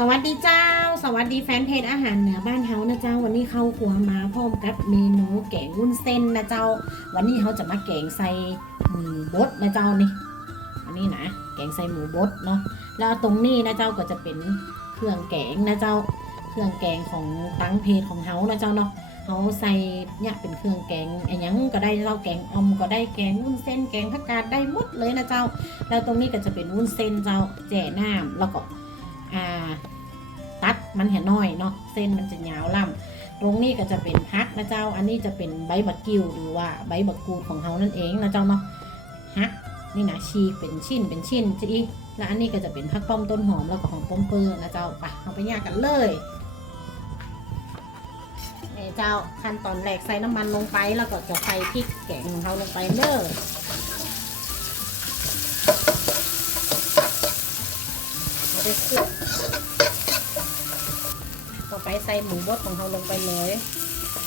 สวัสดีเจ้า สวัสดีแฟนเพจอาหารเหนือบ้านเฮานะเจ้า วันนี้เข้าครัวมาพร้อมกับเมนูแกงวุ้นเส้นนะเจ้า วันนี้เขาจะมาแกงใส่หมูบดนะเจ้านี่ อันนี้นะแกงใส่หมูบดเนาะ แล้วตรงนี้นะเจ้าก็จะเป็นเครื่องแกงนะเจ้า เครื่องแกงของตั้งเพจของเฮานะเจ้าเนาะเขาใส่เนี่ยเป็นเครื่องแกงไอ้ยังก็ได้เจ้าแกงออมก็ได้แกงวุ้นเส้นแกงผักกาดได้หมดเลยนะเจ้า แล้วตรงนี้ก็จะเป็นวุ้นเส้นเจ้าแจ่น้ำแล้วก็ อ่าตัดมันเห็นน้อยเนาะเส้นมันจะยาวล่ำตรงนี้ก็จะเป็นพักนะเจ้า อันนี้จะเป็นใบบักกิวหรือว่าใบบักกูดของเขานั่นเองนะเจ้าเนาะฮักนี่นะชีกเป็นชิ้นเป็นชิ้นจีแล้วอันนี้ก็จะเป็นผักป้อมต้นหอมแล้วก็หอมป้อมเปอร์นะเจ้าไปเอาไปย่างกันเลยนี่เจ้าขั้นตอนแรกใส่น้ำมันลงไปแล้วก็จะใส่พริกแกงของเขาลงไปเด้อา ไปคลุกต่อไปใส่หมูบดของเราลงไปเลย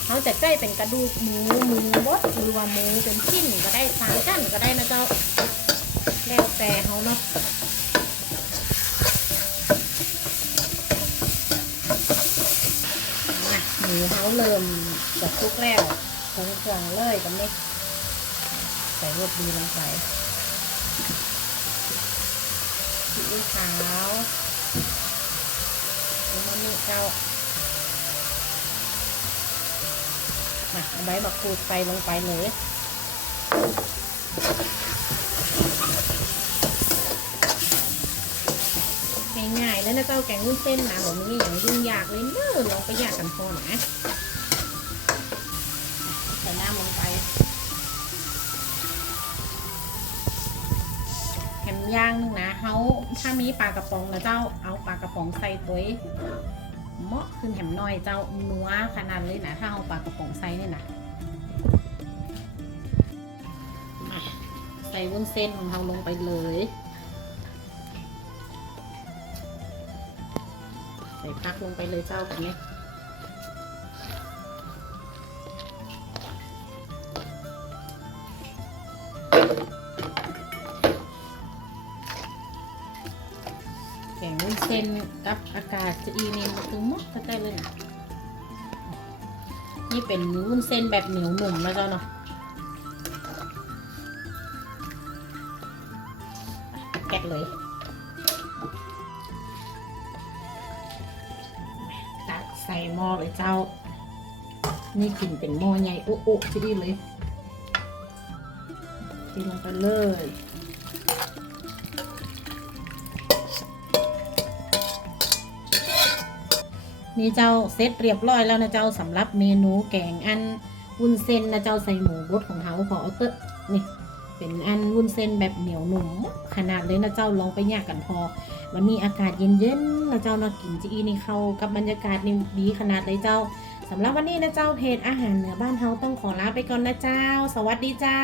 เขาจะใส่เป็นกระดูกหมูหมูบดหรือว่าหมูเป็นชิ้นก็ได้สามชั้นก็ได้นะเจ้าแล้วแต่เขาเนาะหมูเขาเริ่มจะคลุกแล้วคงเครื่องเลยกันนี้ใส่รสดีลงไป ซีอิ๊วขาวอูมามิเจ้ามาเอาใบบักคูดใส่ลงไปเลยง่ายๆแล้วนะเจ้าแกงวุ้นเส้นนะผมนี่อย่างยุ่งยากเลยเนอะลองไปยากกันพอนะ ย่างนึงนะเขาถ้ามีปลากระป๋องนะเจ้าเอาปลากระป๋องใส่ตัวเหมาะขึ้นแหมน้อยเจ้านัวขนาดเลยนะถ้าเอาปลากระป๋องไซส์เนี่ยนะใส่วุ้นเส้นของเราลงไปเลยใส่พักลงไปเลยเจ้าแบบนี้ แกงวุ้นเส้นกับอากาศจะอีนี่มันคือหมดก็ได้เลยนะนี่เป็นวุ้นเส้นแบบเหนียวหนุ่มนะเจ้าเนาะแกะเลยตักใส่หม้อเลยเจ้า นี่กลิ่นเป็นหม้อใหญ่อุอุจะดีเลยเทลงไปเลย นี่เจ้าเซตเรียบร้อยแล้วนะเจ้าสำหรับเมนูแกงอันวุ้นเส้นนะเจ้าใส่หมูบดของเขาขอเอาเตอะนี่เป็นอันวุ้นเส้นแบบเหนียวหนุ่มขนาดเลยนะเจ้าลองไปยากกันพอ วันนี้อากาศเย็นๆนะเจ้านะกินจีนี่เข้ากับบรรยากาศนี่ดีขนาดเลยเจ้าสำหรับวันนี้นะเจ้าเพจอาหารเหนือบ้านเฮาต้องขอลาไปก่อนนะเจ้า สวัสดีเจ้า